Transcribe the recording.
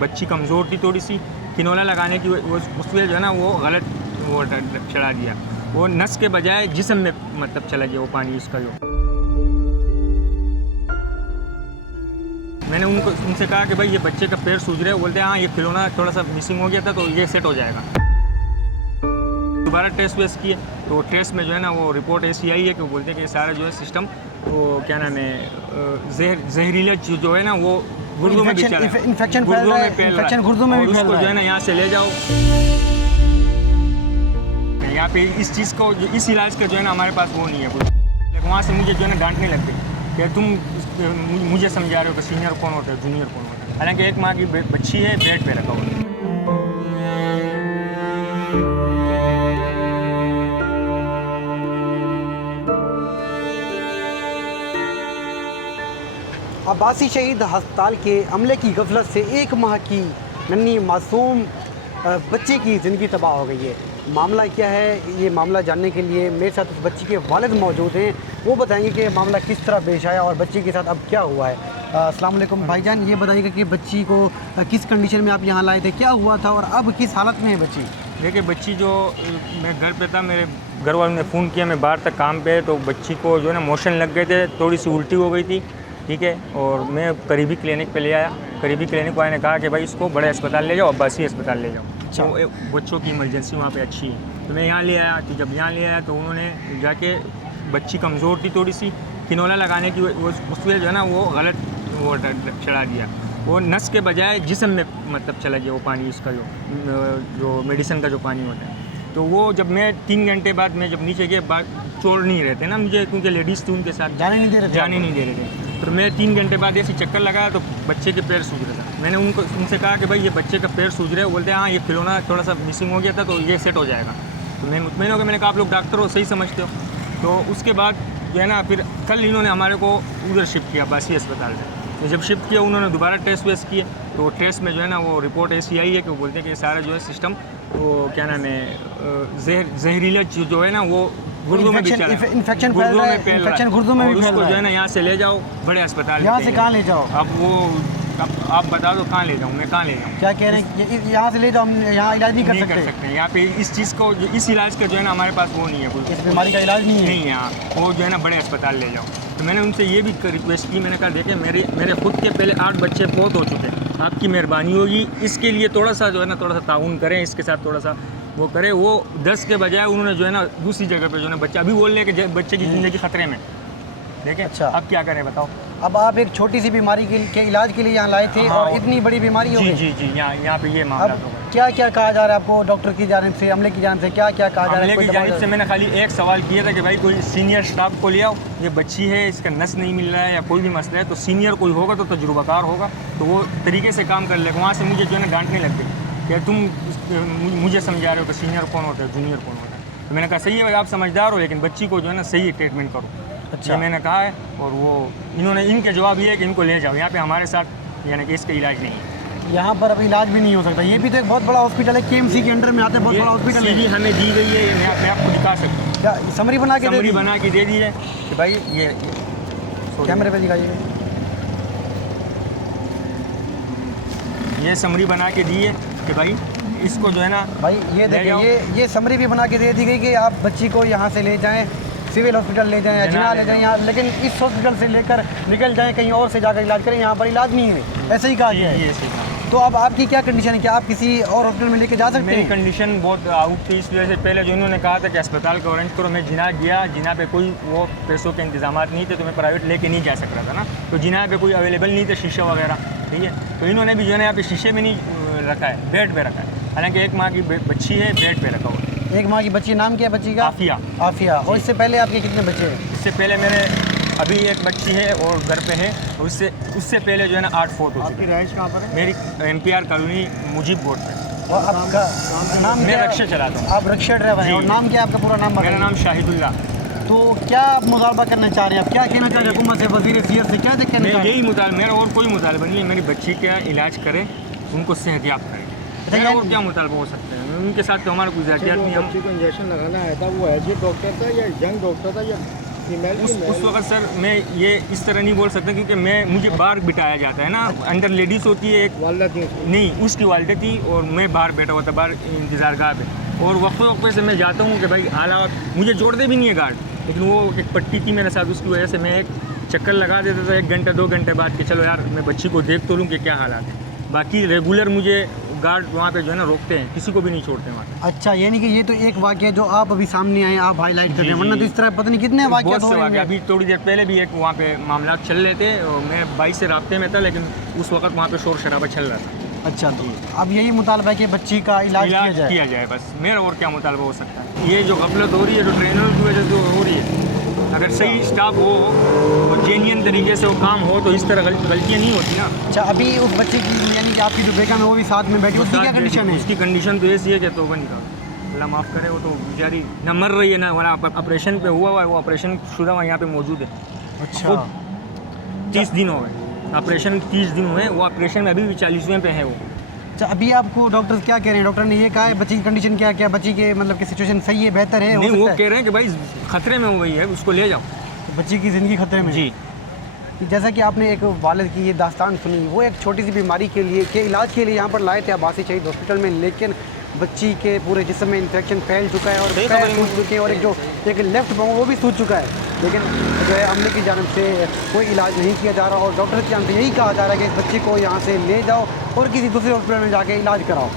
बच्ची कमज़ोर थी थोड़ी सी, किनोला लगाने की उस वजह जो है ना वो गलत वो चढ़ा दिया, वो नस के बजाय जिस्म में मतलब चला गया वो पानी उसका जो। मैंने उनसे कहा कि भाई ये बच्चे का पैर सूज रहा है, बोलते हैं हाँ ये खिलौना थोड़ा सा मिसिंग हो गया था तो ये सेट हो जाएगा। दोबारा टेस्ट वेस्ट किए तो टेस्ट में जो है ना वो रिपोर्ट ऐसी आई है कि वो बोलते हैं कि सारा जो है सिस्टम वो क्या नाम है जहरीला जो है ना वो गुर्दों में भी चला है, इन्फेक्शन गुर्दों में फैल रहा है, गुर्दों में भी फैल उसको रहा जो है ना यहाँ से ले जाओ। यहाँ पे इस चीज़ को इस इलाज का जो है ना हमारे पास वो नहीं है कुछ, लेकिन वहाँ से मुझे जो है ना डांटने लग गई कि तुम मुझे समझा रहे हो कि सीनियर कौन होता है जूनियर कौन होता है। हालांकि एक माँ की बच्ची है, बेड पे रखा हुआ है। अब्बासी शहीद अस्पताल के अमले की गफलत से 1 माह की नन्ही मासूम बच्ची की ज़िंदगी तबाह हो गई है। मामला क्या है, ये मामला जानने के लिए मेरे साथ उस बच्ची के वालिद मौजूद हैं। वो बताएंगे कि मामला किस तरह पेश आया और बच्ची के साथ अब क्या हुआ है। अस्सलाम वालेकुम भाईजान, ये बताइएगा कि बच्ची को किस कंडीशन में आप यहाँ लाए थे, क्या हुआ था और अब किस हालत में है बच्ची? देखिए बच्ची जो मैं घर पे था, मेरे घर वालों ने फ़ोन किया, मैं बाहर तक काम पे, तो बच्ची को जो है ना मोशन लग गए थे, थोड़ी सी उल्टी हो गई थी, ठीक है। और मैं करीबी क्लिनिक पे ले आया। करीबी क्लिनिक वाले ने कहा कि भाई इसको बड़े अस्पताल ले जाओ, अब्बासी अस्पताल ले जाओ, तो बच्चों की इमरजेंसी वहाँ पे अच्छी है। तो मैं यहाँ ले आया, तो जब यहाँ ले आया तो उन्होंने जाके, बच्ची कमज़ोर थी थोड़ी सी, किनोला लगाने की उस वजह जो है ना वो गलत वो चढ़ा दिया, वो नस के बजाय जिस्म में मतलब चला गया वो पानी उसका जो मेडिसिन का जो पानी होता है। तो वो जब मैं 3 घंटे बाद मैं जब नीचे गया, बात छोड़ नहीं रहे थे ना मुझे, क्योंकि लेडीज़ थी उनके साथ, जाने नहीं दे रहे थे। तो मैं 3 घंटे बाद ऐसे चक्कर लगाया तो बच्चे के पैर सूज रहा था। मैंने उनसे कहा कि भाई ये बच्चे का पैर सूज रहा है, बोलते हैं हाँ ये खिलौना थोड़ा सा मिसिंग हो गया था तो ये सेट हो जाएगा। तो मैं मुतमईन हो गया, मैंने कहा आप लोग डॉक्टर हो, सही समझते हो। तो उसके बाद जो है ना फिर कल इन्होंने हमारे को उधर शिफ्ट किया, अब्बासी अस्पताल में। तो जब शिफ्ट किया उन्होंने दोबारा टेस्ट वेस्ट किए तो टेस्ट में जो है ना वो रिपोर्ट ऐसी आई है कि वो बोलते हैं कि सारा जो है सिस्टम वो क्या नाम है जहरीला जो है ना वो गुर्दों में भी चला है, इन्फेक्शन गुर्दों में फैल रहा है, गुर्दों में भी फैल उसको रहा जो है ना यहाँ से ले जाओ बड़े अस्पताल। यहाँ से कहाँ ले जाओ? अब वो आप बता दो कहाँ ले जाऊँ, मैं कहाँ ले जाऊँ? क्या कह रहे हैं यहाँ से ले जाओ, हम यहाँ इलाज नहीं कर सकते यहाँ पे इस चीज़ को इस इलाज का जो है ना हमारे पास वो नहीं है कुछ, इस बीमारी का इलाज नहीं है यहाँ, वो जो है ना बड़े अस्पताल ले जाओ। तो मैंने उनसे ये भी रिक्वेस्ट की, मैंने कहा देखें मेरे खुद के पहले 8 बच्चे बहुत हो चुके हैं, आपकी मेहरबानी होगी इसके लिए थोड़ा सा जो है ना थोड़ा सा ताउन करें, इसके साथ थोड़ा सा वो करें। वो 10 के बजाय उन्होंने जो है ना दूसरी जगह पे जो है ना बच्चा अभी बोल रहे हैं कि बच्चे की ज़िंदगी खतरे में। देखें अच्छा, अब क्या करें बताओ। अब आप एक छोटी सी बीमारी के इलाज के लिए यहाँ लाए थे, हाँ, और इतनी बड़ी बीमारी हो गई। जी यहाँ पे ये मामला होगा। क्या क्या कहा जा रहा है आपको डॉक्टर की जानिब से, अमले की जानिब से, क्या क्या कहा जा रहा है? अमले की जानिब से मैंने खाली एक सवाल किया था कि भाई कोई सीनियर स्टाफ को ले आओ, ये बच्ची है इसका नस नहीं मिल रहा है या कोई भी मसला है, तो सीनियर कोई होगा तो तजुर्बाकार होगा तो वो तरीके से काम कर लेगा। वहाँ से मुझे जो है ना डांटने लग गई कि तुम मुझे समझा रहे हो कि सीनियर कौन होता है जूनियर कौन होता है। तो मैंने कहा सही है आप समझदार हो, लेकिन बच्ची को जो है ना सही ट्रीटमेंट करो। अच्छा, ये मैंने कहा है। और वो इनके जवाब ये है कि इनको ले जाओ, यहाँ पे हमारे साथ यानी कि इसका इलाज नहीं है। यहाँ पर अभी इलाज भी नहीं हो सकता। ये भी तो एक बहुत बड़ा हॉस्पिटल है, KMC के अंडर में आता है, बहुत बड़ा हॉस्पिटल है। हमें दी गई है, ये मैं आपको दिखा सकता हूँ। क्या समरी बना के दे दी है कि भाई ये कैमरे पे दिखाइए। ये समरी बना के दी है कि भाई इसको जो है ना भाई ये देखिए, ये समरी भी बना के दे दी गई कि आप बच्ची को यहाँ से ले जाएं, सिविल हॉस्पिटल ले जाएं या जिना ले जाएं यहाँ, लेकिन इस हॉस्पिटल से लेकर निकल जाएं कहीं और से जाकर इलाज करें, यहाँ पर इलाज नहीं है, ऐसे ही कहा गया है। तो अब आपकी क्या कंडीशन है, क्या आप किसी और हॉस्पिटल में लेके जा सकते हैं? मेरी कंडीशन बहुत आउट थी, इस वजह से पहले जो इन्होंने कहा था कि अस्पताल का अरेंज करो, मैं जिना गया, जिना पे कोई वो पैसों के इंतजाम नहीं थे तो मैं प्राइवेट लेके नहीं जा सक रहा था ना, तो जिना पे कोई अवेलेबल नहीं थे शीशा वगैरह, ठीक है। तो इन्होंने भी जो है ना यहाँ पे शीशे में नहीं रखा है, बेड पे रखा है। हालांकि 1 माह की बच्ची है, बेड पे रखा हुआ है। 1 माह की बच्ची, नाम क्या है बच्ची का? आफिया। और इससे पहले आपके कितने बच्चे हैं? इससे पहले मेरे अभी 1 बच्ची है और घर पे है, और उससे पहले जो है ना 8 फोट हो चुकी है। आपकी रहाइश कहाँ पर है? मेरी MPR कॉलोनी मुजीब बोर्ड पे। और आपका नाम? मैं रक्षा चलाता हूँ। आप रक्षा ड्राइवर हैं, और नाम क्या है आपका? पूरा नाम? मेरा नाम शाहिदुल्ला। तो क्या आप मुतालबा करना चाह रहे हैं, आप क्या कहना चाह रहे हैं हुकूमत से, वज़ीर सेहत से क्या कहना चाह रहे हैं? यही मुतालबा, मेरा और कोई मुतालबा नहीं है, मेरी बच्ची का इलाज करे, उनको सेहतयाब करें, और क्या मुतालबा हो सकता है? उनके साथ तो हमारा कोई ज़ातियात नहीं है। बच्ची को इंजेक्शन लगाना आया था, वो एज ए डॉक्टर था या यंग डॉक्टर था या उस वक्त सर मैं ये इस तरह नहीं बोल सकता, क्योंकि मुझे बाहर बिठाया जाता है ना, अंदर लेडीज़ होती है एक, वालदा थी नहीं उसकी वालदा थी और मैं बाहर बैठा हुआ था, बाहर इंतज़ार गाह पे। और वक्त से मैं जाता हूँ कि भाई हालात मुझे जोड़ते भी नहीं है गार्ड, लेकिन वो एक पट्टी थी मेरे साथ, उसकी वजह से मैं एक चक्कर लगा देता था 1 घंटे 2 घंटे बाद कि चलो यार मैं बच्ची को देख तो लूँ कि क्या हालात है। बाकी रेगुलर मुझे गार्ड वहाँ पे जो है ना रोकते हैं, किसी को भी नहीं छोड़ते वहाँ पे। अच्छा, यानी कि ये तो एक वाक़या जो आप अभी सामने आए, आप हाईलाइट कर रहे हैं, जी, वरना जी। तो इस तरह पता नहीं कितने वाक़या बहुत हो से रहे वाक़या, हैं। अभी थोड़ी देर पहले भी एक वहाँ पे मामला चल रहे थे और मैं भाई से राब्ते में था, लेकिन उस वक्त वहाँ पे शोर शराबा चल रहा था। अच्छा, तो अब यही मुतालबा है कि बच्ची का इलाज किया जाए। बस, मेरा और क्या मुतालबा हो सकता है। ये जो गफलत हो रही है, जो ट्रेनर की वजह से हो रही है, अगर सही स्टाफ हो और जेन्युइन तरीके से वो काम हो तो इस तरह गलतियाँ नहीं होती ना। अच्छा, अभी उस बच्चे की यानी कि आपकी जो बेगम है वो भी साथ में बैठी, उसकी क्या कंडीशन है? उसकी कंडीशन तो ऐसी है कि तौबा नहीं करो, अल्लाह माफ़ करे, वो तो बेचारी ना मर रही है ना, वाला ऑपरेशन पे हुआ है, वो ऑपरेशन शुदा वहाँ यहाँ पे मौजूद है। अच्छा, 30 दिन हो गए ऑपरेशन, 30 दिन हुए, वो ऑपरेशन में अभी भी 40वें पे है वो। अच्छा, अभी आपको डॉक्टर क्या कह रहे हैं? डॉक्टर ने ये कहा है बच्ची की कंडीशन क्या बच्ची के मतलब की सिचुएशन सही है, बेहतर है? नहीं, वो कह रहे हैं कि भाई खतरे में हो गई है, उसको ले जाओ। बच्ची की ज़िंदगी खतरे में है। जी। जैसा कि आपने एक वालिद की ये दास्तान सुनी, वो एक छोटी सी बीमारी के इलाज के लिए यहाँ पर लाए थे अब्बासी शहीद हॉस्पिटल में, लेकिन बच्ची के पूरे जिस्म में इन्फेक्शन फैल चुका है और पैर सूज चुके हैं और एक लेफ्ट पाँव वो भी सूज चुका है, लेकिन जो है अमले की जानब से कोई इलाज नहीं किया जा रहा और डॉक्टर की जानब से यही कहा जा रहा है कि इस बच्ची को यहाँ से ले जाओ और किसी दूसरे हॉस्पिटल में जाके इलाज कराओ।